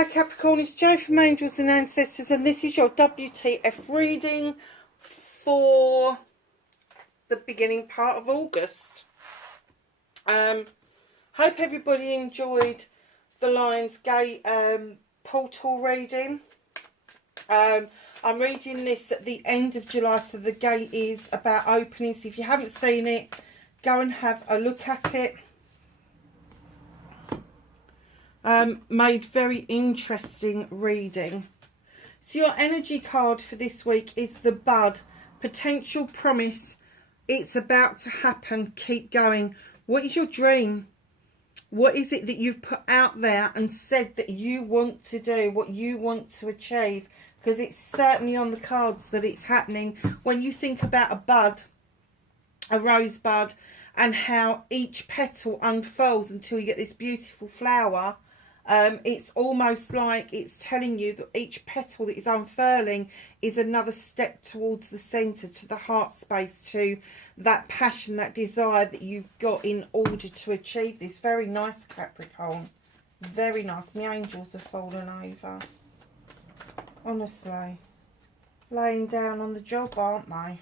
Hi Capricorn, it's Jo from Angels and Ancestors, and this is your WTF reading for the beginning part of August. Hope everybody enjoyed the Lionsgate portal reading. I'm reading this at the end of July, so the gate is about opening. So if you haven't seen it, go and have a look at it. Made very interesting reading. So your energy card for this week is the Bud. Potential promise. It's about to happen. Keep going. What is your dream? What is it that you've put out there and said that you want to do, what you want to achieve? Because it's certainly on the cards that it's happening. When you think about a bud, a rosebud, and how each petal unfolds until you get this beautiful flower, it's almost like it's telling you that each petal that is unfurling is another step towards the centre, to the heart space, to that passion, that desire that you've got in order to achieve this. Very nice, Capricorn. Very nice. My angels have fallen over. Honestly. Laying down on the job, aren't they?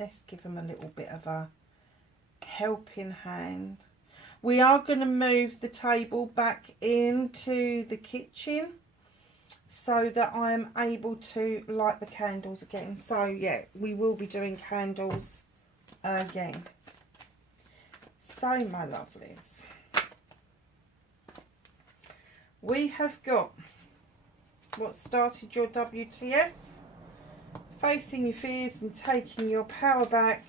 Let's give them a little bit of a helping hand. We are going to move the table back into the kitchen so that I am able to light the candles again. So yeah, we will be doing candles again. So my lovelies, we have got what started your WTF, facing your fears and taking your power back,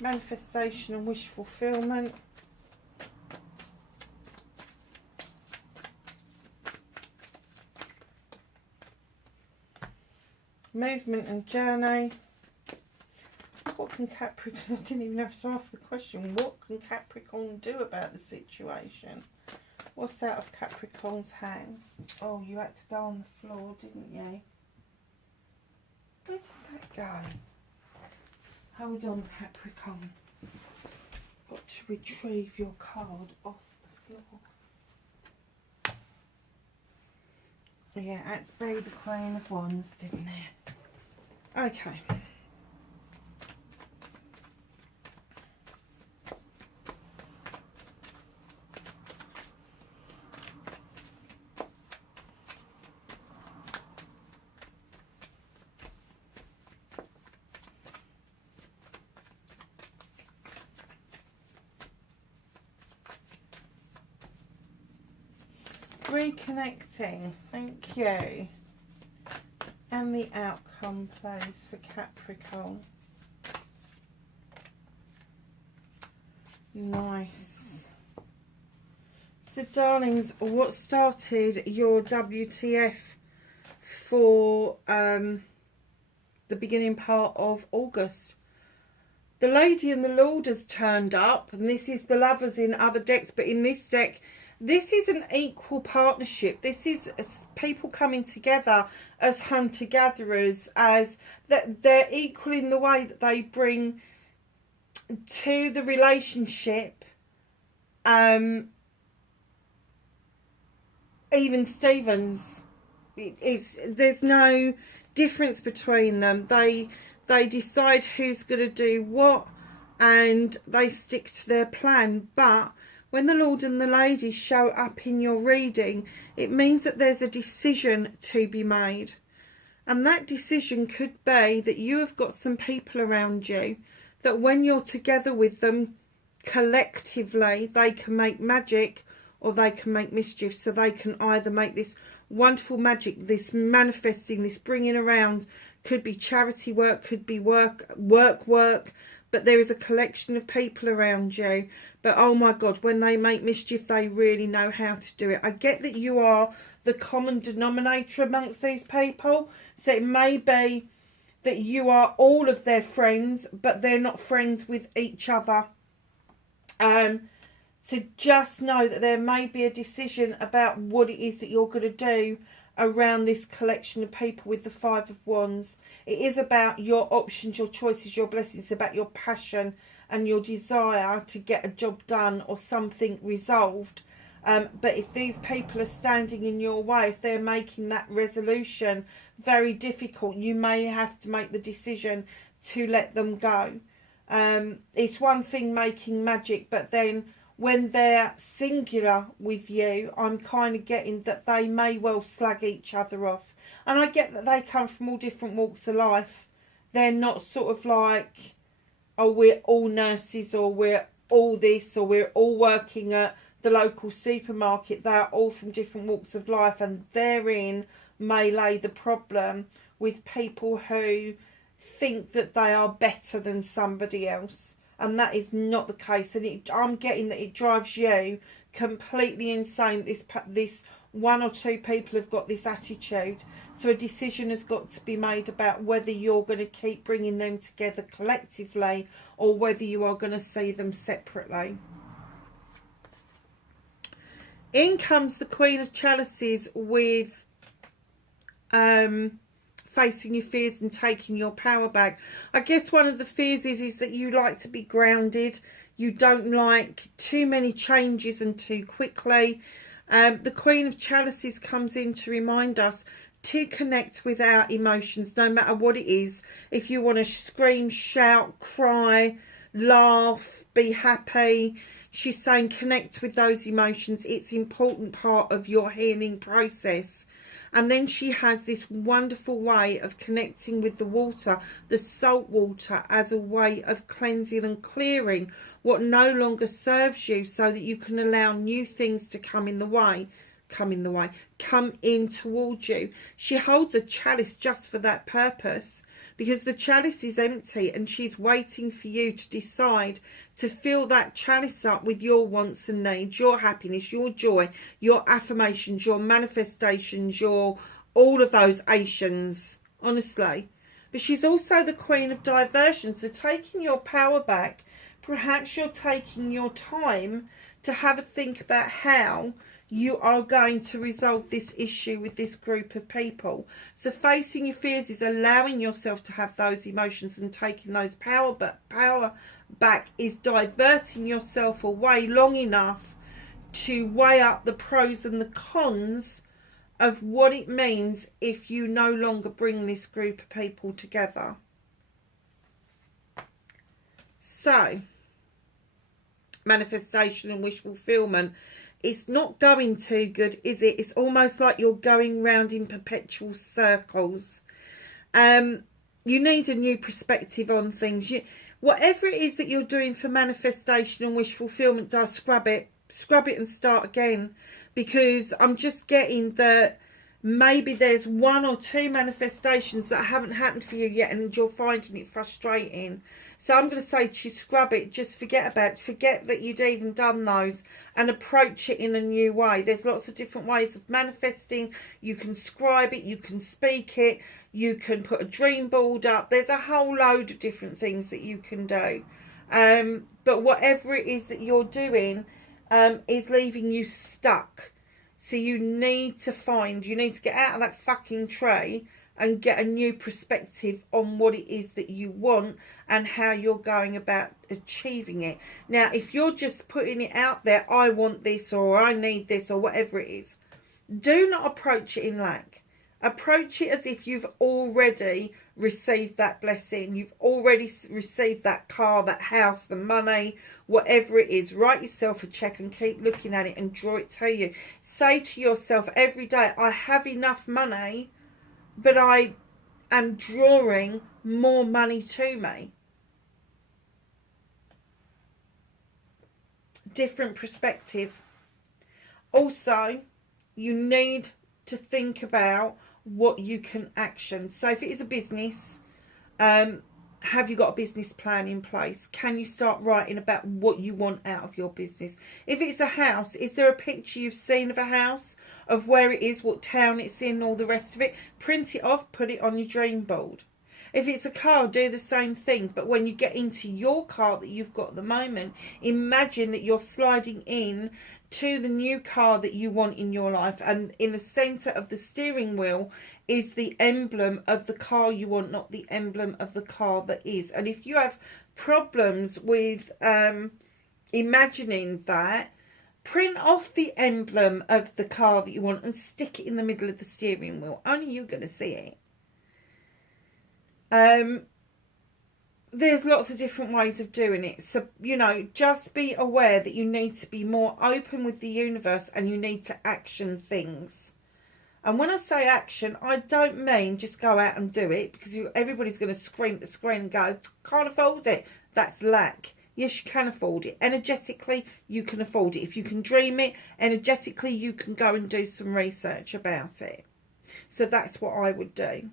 manifestation and wish fulfillment, movement and journey. What can Capricorn, I didn't even have to ask the question, what can Capricorn do about the situation? What's out of Capricorn's hands? Oh, you had to go on the floor, didn't you? Where did that go? Hold on, Capricorn. Got to retrieve your card off the floor. Yeah, it had to be the Queen of Wands, didn't it? Okay. Reconnecting, thank you. And the outcome, please, for Capricorn. Nice. So darlings, what started your WTF for the beginning part of August? The Lady and the Lord has turned up, and this is the Lovers in other decks, but in this deck, this is an equal partnership. This is people coming together as hunter-gatherers, as that they're equal in the way that they bring to the relationship. Even Stevens, there's no difference between them. They decide who's going to do what, and they stick to their plan. But when the Lord and the Lady show up in your reading, it means that there's a decision to be made. And that decision could be that you have got some people around you that when you're together with them collectively, they can make magic or they can make mischief. So they can either make this wonderful magic, this manifesting, this bringing around, could be charity work, could be work, but there is a collection of people around you. But oh my God, when they make mischief, they really know how to do it. I get that you are the common denominator amongst these people. So it may be that you are all of their friends, but they're not friends with each other. So just know that there may be a decision about what it is that you're going to do around this collection of people with the Five of Wands. It is about your options, your choices, your blessings. It's about your passion and your desire to get a job done or something resolved. But if these people are standing in your way, if they're making that resolution very difficult, you may have to make the decision to let them go. It's one thing making magic, but then when they're singular with you, I'm kind of getting that they may well slag each other off. And I get that they come from all different walks of life. They're not sort of like, oh, we're all nurses, or we're all this, or we're all working at the local supermarket. They're all from different walks of life, and therein may lay the problem with people who think that they are better than somebody else, and that is not the case. And I'm getting that it drives you completely insane. This one or two people have got this attitude, so a decision has got to be made about whether you're going to keep bringing them together collectively or whether you are going to see them separately. In comes the Queen of Chalices with facing your fears and taking your power back. I guess one of the fears is that you like to be grounded. You don't like too many changes and too quickly. The Queen of Chalices comes in to remind us to connect with our emotions, no matter what it is. If you want to scream, shout, cry, laugh, be happy, she's saying connect with those emotions. It's an important part of your healing process. And then she has this wonderful way of connecting with the water, the salt water, as a way of cleansing and clearing what no longer serves you, so that you can allow new things to come in towards you. She holds a chalice just for that purpose, because the chalice is empty and she's waiting for you to decide to fill that chalice up with your wants and needs, your happiness, your joy, your affirmations, your manifestations, your all of those Asians, honestly. But she's also the Queen of Diversion, so taking your power back, perhaps you're taking your time to have a think about how you are going to resolve this issue with this group of people. So facing your fears is allowing yourself to have those emotions, and taking those power back is diverting yourself away long enough to weigh up the pros and the cons of what it means if you no longer bring this group of people together. So, manifestation and wish fulfillment. It's not going too good, is it? It's almost like you're going round in perpetual circles. You need a new perspective on things. Whatever it is that you're doing for manifestation and wish fulfillment, scrub it and start again. Because I'm just getting that maybe there's one or two manifestations that haven't happened for you yet, and you're finding it frustrating. So I'm going to say to you, scrub it. Just forget about it. Forget that you'd even done those, and approach it in a new way. There's lots of different ways of manifesting. You can scribe it. You can speak it. You can put a dream board up. There's a whole load of different things that you can do. But whatever it is that you're doing is leaving you stuck. So you need to get out of that fucking tree and get a new perspective on what it is that you want and how you're going about achieving it. Now, if you're just putting it out there, I want this, or I need this, or whatever it is, do not approach it in lack. Approach it as if you've already received that blessing. You've already received that car, that house, the money, whatever it is. Write yourself a check and keep looking at it and draw it to you. Say to yourself every day, I have enough money, but I am drawing more money to me. Different perspective. Also, you need to think about what you can action. So if it is a business, have you got a business plan in place? Can you start writing about what you want out of your business? If it's a house, is there a picture you've seen of a house, of where it is, what town it's in, all the rest of it? Print it off, put it on your dream board. If it's a car, do the same thing. But when you get into your car that you've got at the moment, imagine that you're sliding in to the new car that you want in your life, and in the centre of the steering wheel is the emblem of the car you want, not the emblem of the car that is. And if you have problems with imagining that, Print off the emblem of the car that you want and stick it in the middle of the steering wheel. Only you're going to see it. There's lots of different ways of doing it. So, you know, just be aware that you need to be more open with the universe and you need to action things. And when I say action, I don't mean just go out and do it, because everybody's going to scream at the screen and go, can't afford it. That's lack. Yes, you can afford it. Energetically, you can afford it. If you can dream it, energetically, you can go and do some research about it. So that's what I would do.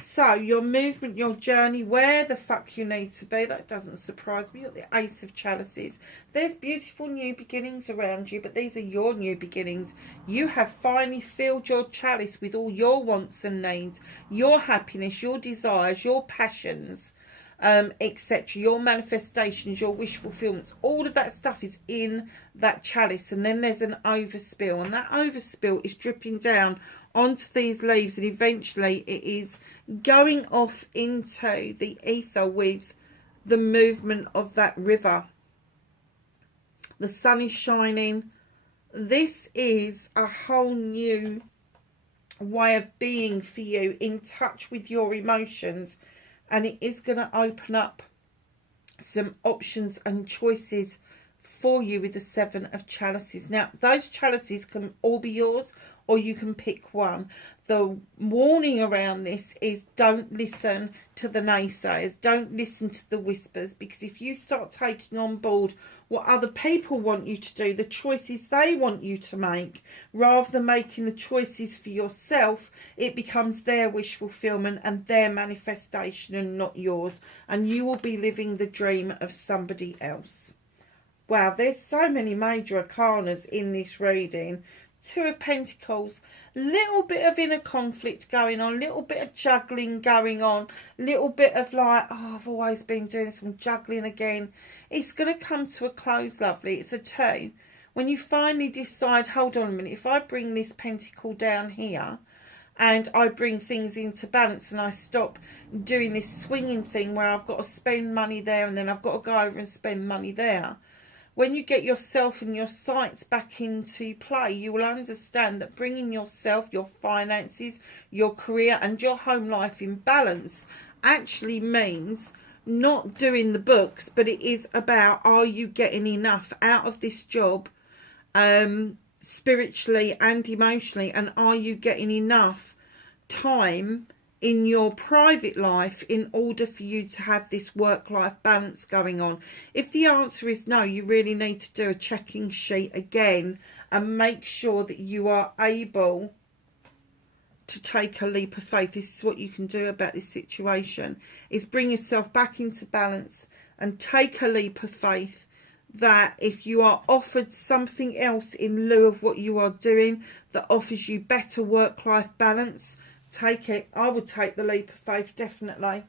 So your movement, your journey, where the fuck you need to be, that doesn't surprise me. You've got the Ace of Chalices. There's beautiful new beginnings around you, but these are your new beginnings. You have finally filled your chalice with all your wants and needs, your happiness, your desires, your passions, etc., your manifestations, your wish fulfillments. All of that stuff is in that chalice, and then there's an overspill, and that overspill is dripping down onto these leaves, and eventually it is going off into the ether with the movement of that river. The sun is shining. This is a whole new way of being for you, in touch with your emotions, and it is going to open up some options and choices for you with the Seven of Chalices. Now, those chalices can all be yours, or you can pick one. The warning around this is don't listen to the naysayers. Don't listen to the whispers, because if you start taking on board what other people want you to do, the choices they want you to make, rather than making the choices for yourself, it becomes their wish fulfillment and their manifestation and not yours. And you will be living the dream of somebody else. Wow, there's so many major arcanas in this reading. Two of Pentacles, little bit of inner conflict going on, little bit of juggling going on, little bit of like, oh, I've always been doing some juggling again. It's going to come to a close, lovely. It's a two. When you finally decide, hold on a minute, if I bring this pentacle down here and I bring things into balance and I stop doing this swinging thing where I've got to spend money there and then I've got to go over and spend money there. When you get yourself and your sights back into play, you will understand that bringing yourself, your finances, your career and your home life in balance actually means not doing the books, but it is about, are you getting enough out of this job spiritually and emotionally, and are you getting enough time in your private life in order for you to have this work-life balance going on? If the answer is no, you really need to do a checking sheet again and make sure that you are able to take a leap of faith. This is what you can do about this situation, is bring yourself back into balance and take a leap of faith that if you are offered something else in lieu of what you are doing that offers you better work-life balance, take it. I would take the leap of faith, definitely.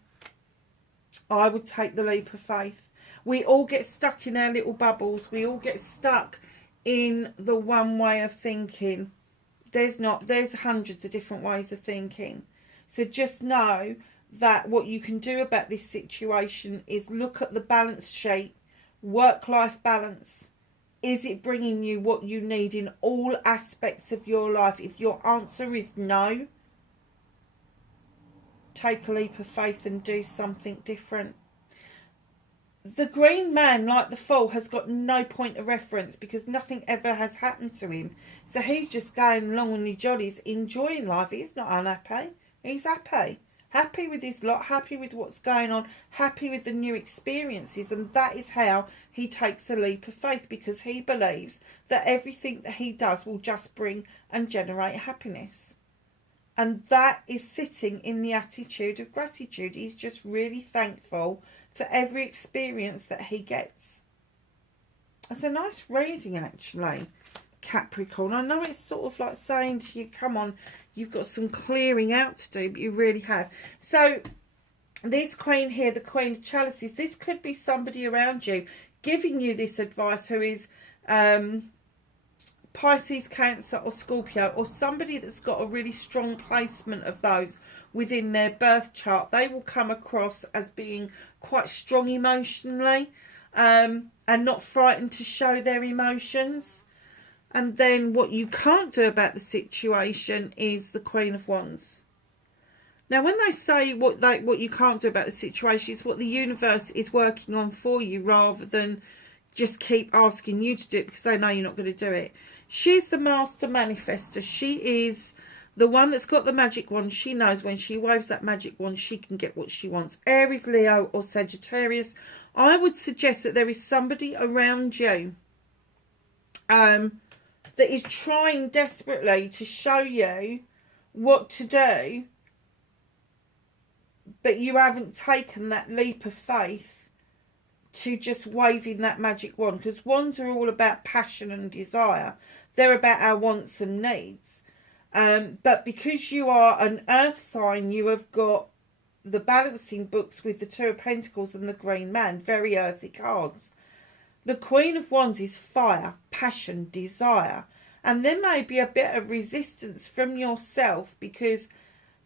I would take the leap of faith. We all get stuck in our little bubbles. We all get stuck in the one way of thinking. There's hundreds of different ways of thinking. So just know that what you can do about this situation is look at the balance sheet, work-life balance. Is it bringing you what you need in all aspects of your life? If your answer is no, take a leap of faith and do something different. The green man, like the Fool, has got no point of reference because nothing ever has happened to him. So he's just going along on his jollies, enjoying life. He's not unhappy. He's happy. Happy with his lot, happy with what's going on, happy with the new experiences. And that is how he takes a leap of faith, because he believes that everything that he does will just bring and generate happiness. And that is sitting in the attitude of gratitude. He's just really thankful for every experience that he gets. It's a nice reading, actually, Capricorn. I know it's sort of like saying to you, come on, you've got some clearing out to do, but you really have. So this Queen here, the Queen of Chalices, this could be somebody around you giving you this advice who is Pisces, Cancer or Scorpio, or somebody that's got a really strong placement of those within their birth chart. They will come across as being quite strong emotionally, and and not frightened to show their emotions. And then what you can't do about the situation is the Queen of Wands. Now, when they say what you can't do about the situation is what the universe is working on for you, rather than just keep asking you to do it because they know you're not going to do it. She's the master manifester. She is the one that's got the magic wand. She knows when she waves that magic wand, she can get what she wants. Aries, Leo or Sagittarius. I would suggest that there is somebody around you that is trying desperately to show you what to do, but you haven't taken that leap of faith to just waving that magic wand, because wands are all about passion and desire. They're about our wants and needs. But because you are an earth sign, you have got the balancing books with the Two of Pentacles and the Green Man, very earthy cards. The Queen of Wands is fire, passion, desire. And there may be a bit of resistance from yourself, because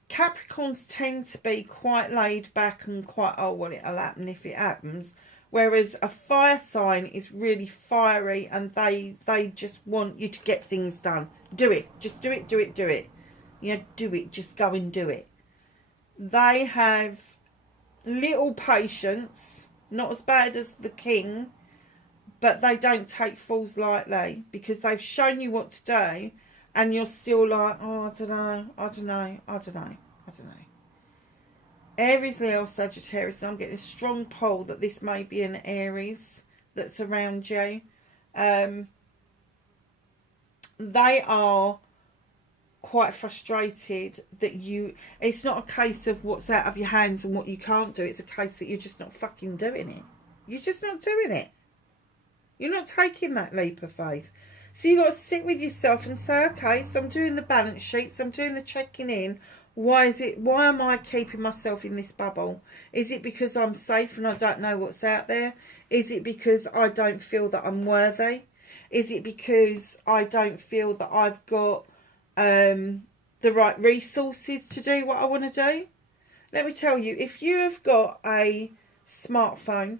Capricorns tend to be quite laid back and quite, oh, well, it'll happen if it happens. Whereas a fire sign is really fiery, and they just want you to get things done. Do it. Just do it, do it, do it. You know, do it. Just go and do it. They have little patience. Not as bad as the king. But they don't take fools lightly, because they've shown you what to do. And you're still like, oh, I don't know, I don't know, I don't know, I don't know. Aries, Leo, Sagittarius. I'm getting a strong pull that this may be an Aries that's around you. They are quite frustrated that it's not a case of what's out of your hands and what you can't do. It's a case that you're just not fucking doing it. You're just not doing it. You're not taking that leap of faith. So you've got to sit with yourself and say, okay, so I'm doing the balance sheets, I'm doing the checking in. Why am I keeping myself in this bubble? Is it because I'm safe and I don't know what's out there? Is it because I don't feel that I'm worthy? Is it because I don't feel that I've got the right resources to do what I want to do? Let me tell you, if you have got a smartphone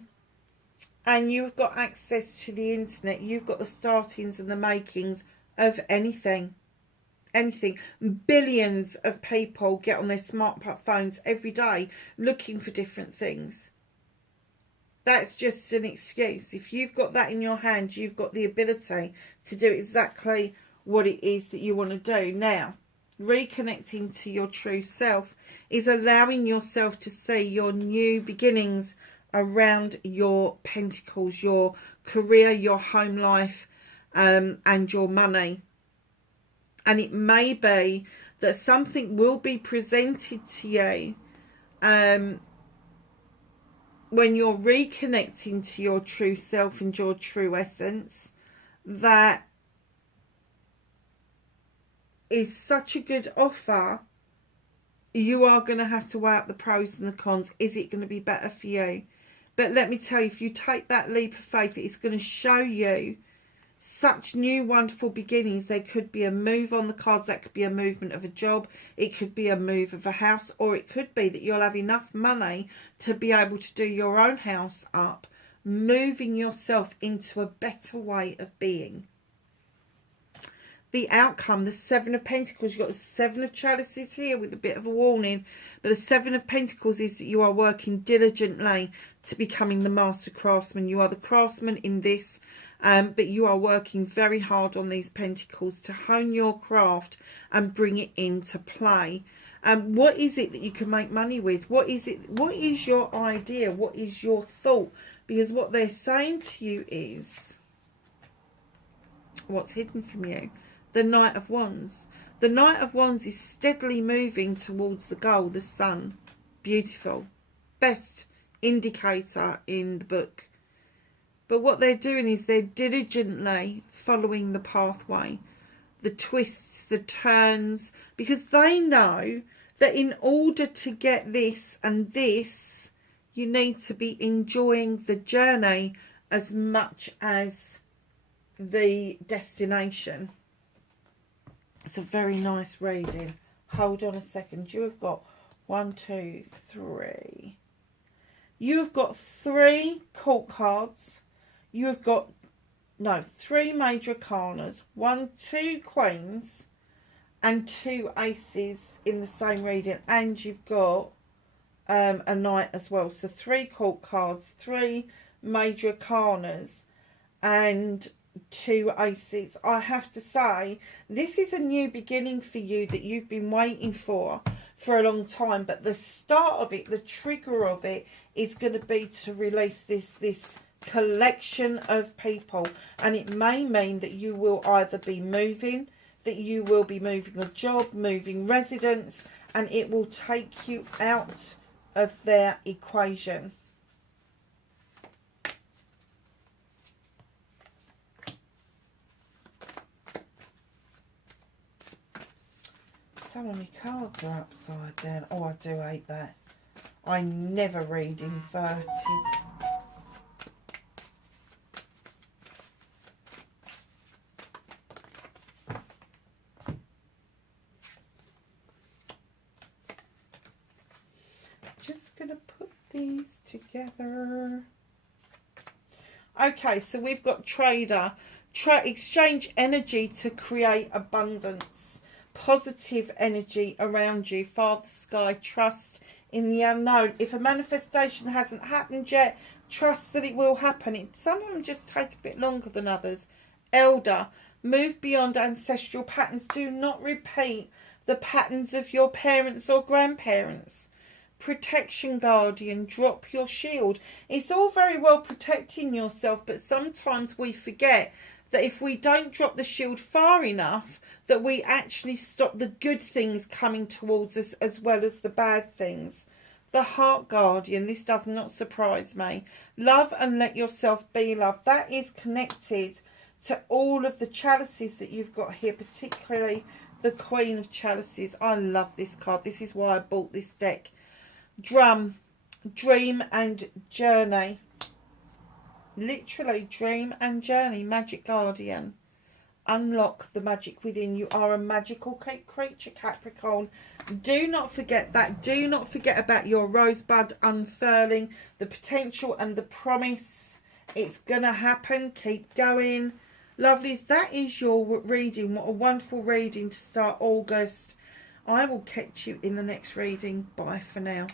and you've got access to the internet, you've got the startings and the makings of anything. Anything. Billions of people get on their smartphones every day looking for different things. That's just an excuse. If you've got that in your hand, you've got the ability to do exactly what it is that you want to do. Now, reconnecting to your true self is allowing yourself to see your new beginnings around your pentacles, your career, your home life, and your money. And it may be that something will be presented to you when you're reconnecting to your true self and your true essence, that is such a good offer. You are going to have to weigh up the pros and the cons. Is it going to be better for you? But let me tell you, if you take that leap of faith, it's going to show you such new wonderful beginnings. There could be a move on the cards. That could be a movement of a job. It could be a move of a house. Or it could be that you'll have enough money to be able to do your own house up. Moving yourself into a better way of being. The outcome, the Seven of Pentacles. You've got the Seven of Chalices here with a bit of a warning. But the Seven of Pentacles is that you are working diligently to becoming the master craftsman. You are the craftsman in this. But you are working very hard on these pentacles to hone your craft and bring it into play. What is it that you can make money with? What is it? What is your idea? What is your thought? Because what they're saying to you is what's hidden from you. The Knight of Wands. The Knight of Wands is steadily moving towards the goal, the sun. Beautiful. Best indicator in the book. But what they're doing is they're diligently following the pathway, the twists, the turns, because they know that in order to get this and this, you need to be enjoying the journey as much as the destination. It's a very nice reading. Hold on a second. You have got 1, 2, 3. You have got 3 court cards. you have got, no, 3 major arcanas, 2 queens and 2 aces in the same reading, and you've got a knight as well. So 3 court cards, 3 major arcanas and 2 aces. I have to say, this is a new beginning for you that you've been waiting for a long time, but the start of it, the trigger of it, is going to be to release this collection of people, and it may mean that you will either be moving, that you will be moving a job, moving residence, and it will take you out of their equation. So many cards are upside down. Oh, I do hate that. I never read in 30s. Just going to put these together. Okay, so we've got trader. Exchange energy to create abundance. Positive energy around you. Father Sky, trust in the unknown. If a manifestation hasn't happened yet, trust that it will happen. Some of them just take a bit longer than others. Elder, move beyond ancestral patterns. Do not repeat the patterns of your parents or grandparents. Protection guardian, drop your shield. It's all very well protecting yourself, but sometimes we forget that if we don't drop the shield far enough, that we actually stop the good things coming towards us as well as the bad things. The heart guardian, this does not surprise me. Love and let yourself be loved. That is connected to all of the chalices that you've got here, particularly the Queen of Chalices. I love this card. This is why I bought this deck. Drum, dream and journey. Literally, dream and journey. Magic guardian. Unlock the magic within. You are a magical creature, Capricorn. Do not forget that. Do not forget about your rosebud unfurling. The potential and the promise. It's going to happen. Keep going. Lovelies, that is your reading. What a wonderful reading to start August. I will catch you in the next reading. Bye for now.